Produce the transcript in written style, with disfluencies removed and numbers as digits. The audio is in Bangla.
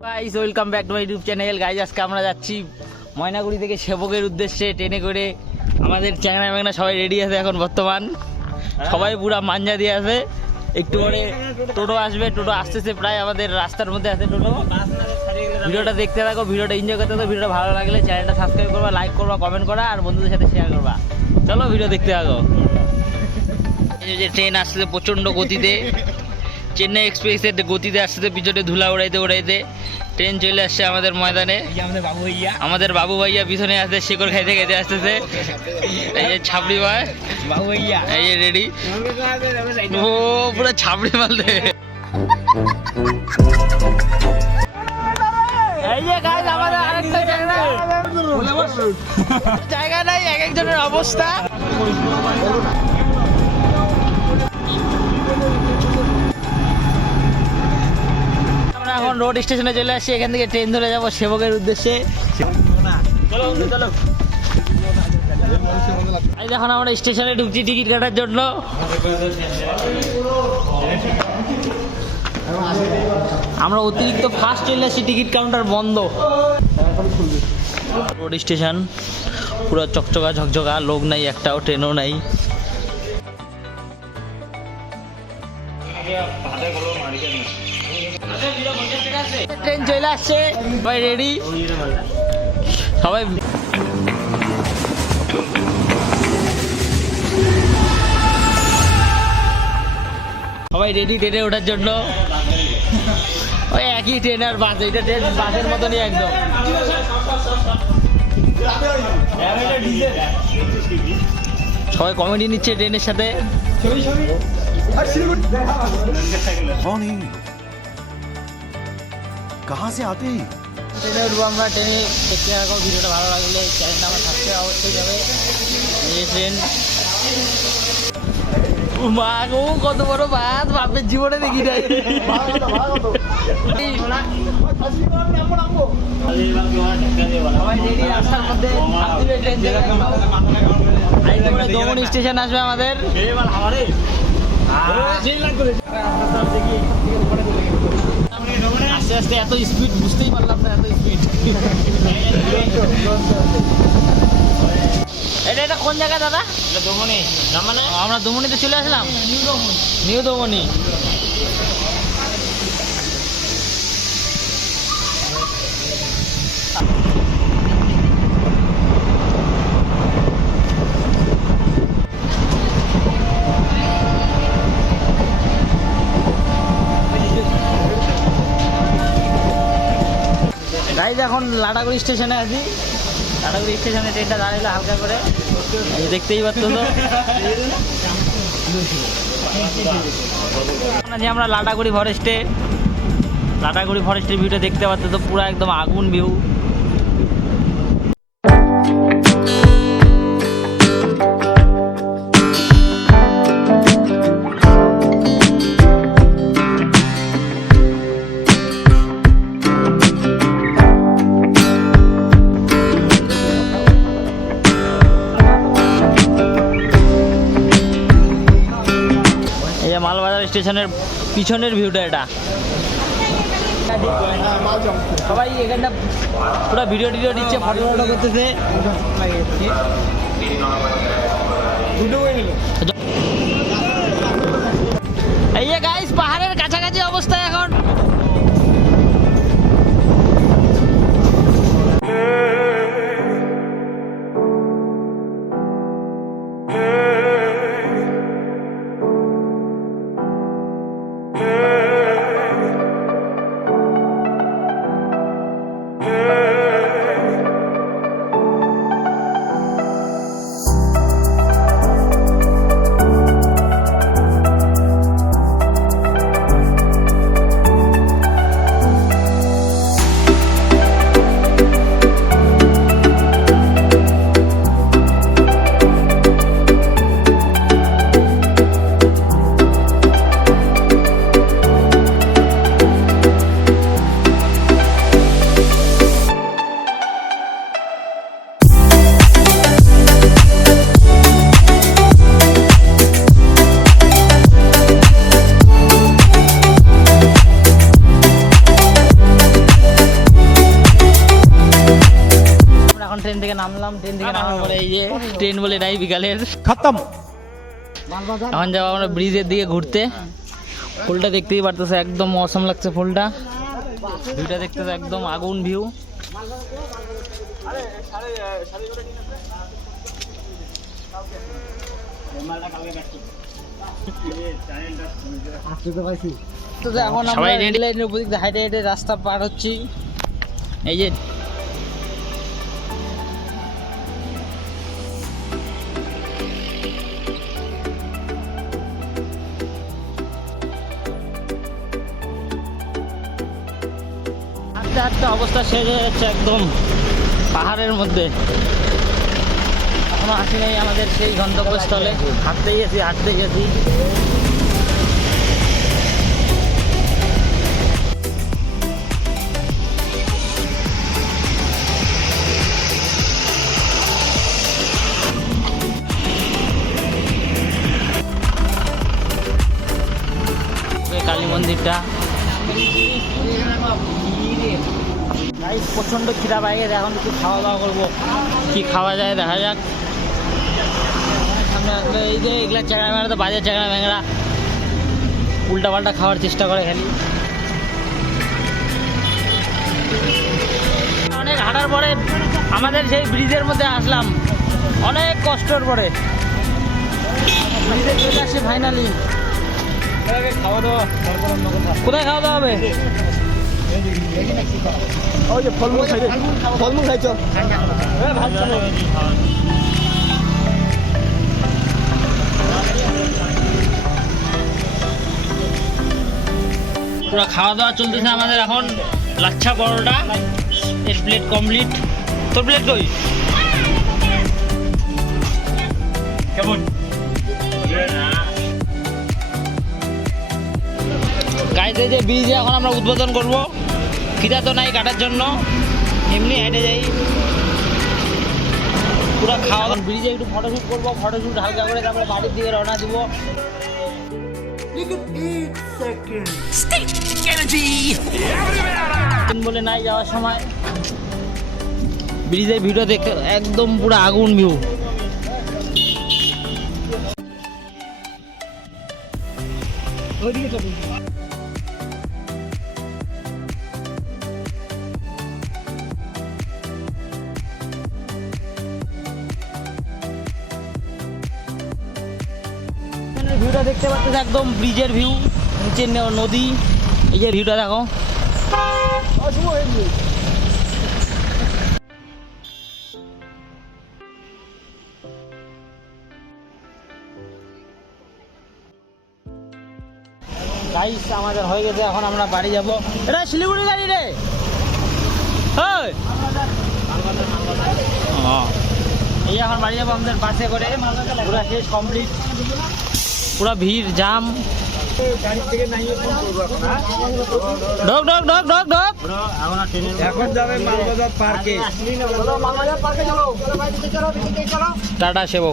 Guys welcome back to my YouTube channel. Guys আজকে আমরা যাচ্ছি ময়নাগুড়ি থেকে সেবকের উদ্দেশ্যে ট্রেনে করে। আমাদের চ্যাংড়া ম্যাংড়া সবাই রেডি আছে এখন বর্তমান, সবাই পুরা মাঞ্জা দিয়ে আছে। একটু পরে টোটো আসবে, টোটো আসতেছে প্রায় আমাদের রাস্তার মধ্যে আছে টোটো। ভিডিওটা দেখতে থাকো, ভিডিওটা এনজয় করতে থাকো। ভিডিওটা ভালো লাগলে চ্যানেলটা সাবস্ক্রাইব করবা, লাইক করবা, কমেন্ট করা আর বন্ধুদের সাথে শেয়ার করবা। চলো ভিডিও দেখতে থাকো। এই যে ট্রেন আসছে প্রচণ্ড গতিতে, চেন্নাই এক্সপ্রেসের গতিতে আসছে, পিছনে ধুলা উড়াইতে উড়াইতে ট্রেন চলে আসছে আমাদের ময়দানে। আমাদের বাবু ভাইয়া পিছনে আসছে, শিকড় খাইতে খাইতে আসতেছে। এই যে ছাপড়ি ভাই বাবু ভাইয়া, এই যে রেডি, ও পুরো ছাপড়ি মারলে। এই যে গাইস আমাদের আরেকটা জায়গা নাই, এক একজনের অবস্থা। আমরা এখন রোড স্টেশনে চলে আসছি, এখান থেকে ট্রেন ধরে যাবো সেবকের উদ্দেশ্যে। এখন আমরা স্টেশনে ঢুকছি টিকিট কাটার জন্য। আমরা অতিরিক্ত ফাস্ট চলে আসছি, টিকিট কাউন্টার বন্ধ। রোড স্টেশন পুরো চকচকা ঝকঝকা, লোক নাই একটাও, ট্রেনও নাই। ট্রেন চলে আসছে, সবাই রেডি, সবাই সবাই রেডি ট্রেনে ওঠার জন্য। ওই একই ট্রেন আর বাস, এইটা ট্রেন বাসের মতনই একদম। সবাই কমেডি নিচ্ছে ট্রেনের সাথে। कहाँ से आते हैं? ট্রেনে উঠবো আমরা, ট্রেনে দেখতে থাকো। ভিডিওটা ভালো লাগলে চ্যানেলটা আমার সাবস্ক্রাইব অবশ্যই যাবে। এই ট্রেন, মা গো কত বড় বাস, বাপের জীবনে দেখি নাই। সবাই রেডি রাস্তার মধ্যে। দমনি স্টেশন আসবে আমাদের। আস্তে আস্তে এত স্পিড বুঝতেই পারলাম না, এত স্পিড। এটা কোন জায়গা দাদা? দমনি। আমরা দমনিতে চলে আসলাম, নিউ দমনি। গাইজ এখন লাটাগুড়ি স্টেশনে আছি। লাটাগুড়ি স্টেশনে ট্রেনটা দাঁড়াইলো হালকা করে, দেখতেই পাচ্ছ তো। যে আমরা লাটাগুড়ি ফরেস্টে, লাটাগুড়ি ফরেস্টের ভিউটা দেখতে পাচ্ছ তো, পুরো একদম আগুন ভিউ। মালবাজার স্টেশনের পিছনের ভিউটা এটা। সবাই এখানটা পুরো ভিডিও টিডিও দিচ্ছে, ফটো ফটো করতেছে। এই যে গাইস পাহাড়ের কাছাকাছি অবস্থা এখন। ট্রেন থেকে নামলাম, ট্রেন থেকে নামার পরে এই যে ট্রেন বলে নাই বিকালের খতম। এখন যাবো আমরা ব্রিজের দিকে ঘুরতে। ফুলটা দেখতেই পারতেছে, একদম মৌসুম লাগছে ফুলটা। ভিউটা দেখতেছে একদম আগুন ভিউ। এখন আমরা রেড লাইনের উপর দিকে হাইটে হাইটে রাস্তা পার হচ্ছি। এই যে হাঁটতে হাঁটতে অবস্থা শেষ হয়ে যাচ্ছে একদম পাহাড়ের মধ্যে। এখনো আসি নাই আমাদের সেই গন্তব্যস্থলে। হাঁটতে গেছি। কালী মন্দিরটা প্রচন্ড খিদা পাই গেছে, এখন একটু খাওয়া দাওয়া করবো। কি খাওয়া যায় দেখা যাক। এই যে এগুলা চ্যাংড়া ম্যাংরা, তো বাজার চ্যাংড়া ম্যাংরা উল্টা পাল্টা খাওয়ার চেষ্টা করে খালি। অনেক হাঁটার পরে আমাদের সেই ব্রিজের মধ্যে আসলাম, অনেক কষ্টর পরে ব্রিজে চলে আসছে ফাইনালি। খাওয়া দাওয়া কোথায় খাওয়া দাওয়া হবে? ওই যে ফলমূল খাইছো? পুরো খাওয়া দাওয়া চলতেছে আমাদের এখন। লাচ্ছা পরোটা এর প্লেট কমপ্লিট। তোর প্লেট কই? কেমন গাইতে যে ব্রিজে এখন আমরা উদ্বোধন করব। খিদা তো নাই কাটার জন্য, এমনি হেঁটে যাই। পুরো খাওয়া দাওয়া ব্রিজে একটু ফটোশ্যুট করবো, ফটোশ্যুট হালকা করে তারপরে বাড়ির দিকে রওনা দিব। বলে নাই যাওয়ার সময় ব্রিজের ভিডিও দেখে একদম পুরো আগুন ভিউ। ভিউটা দেখতে পাচ্ছেন একদম ব্রিজের ভিউ, নিচে নদী। এই যে ভিউটা দেখো। গাইস আমাদের হয়ে গেছে, এখন আমরা বাড়ি যাব। এটা শিলিগুড়ি গাড়ি রে। এই এখন বাড়ি যাবো আমাদের বাসে করে। পুরা শেষ কমপ্লিট, পুরা ভিড় জাম। ঢোক ঢোক ঢোক ঢোক ঢোক। এখন যাবে মালবাজার পার্কে। টাটা সেবক।